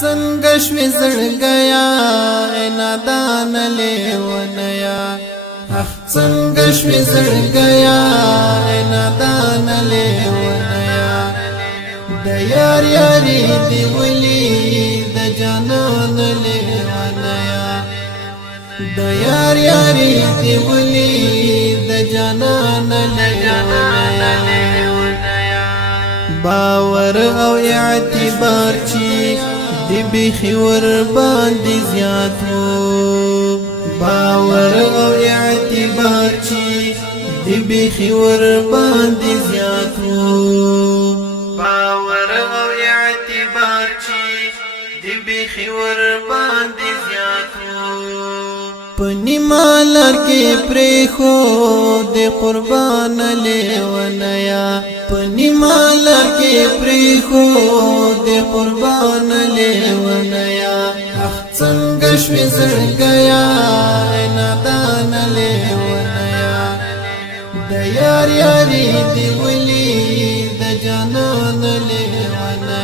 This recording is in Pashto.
څنګه شوي زړګیا ای نادان لیونیا څنګه شوي زړګیا ای نادان لیونیا د یار یاري دی ولي د جانان لیونیا د یار یاري دی ولي د جانان لیونیا باور او اعتبار چی دی بیخی ور باندې زیاتو باور او اعتبار چی دی بیخی ور باندې زیاتو باور او اعتبار چی دی بیخی ور باندې زیاتو پنی مالر کې پرې خو د قربان لیونیا پنی مالر کې پرې خو د قربان لیونیا څنګه شوي زړګیا ای نادان لیونیا د یار یاري دی ولي د جانان لیونیا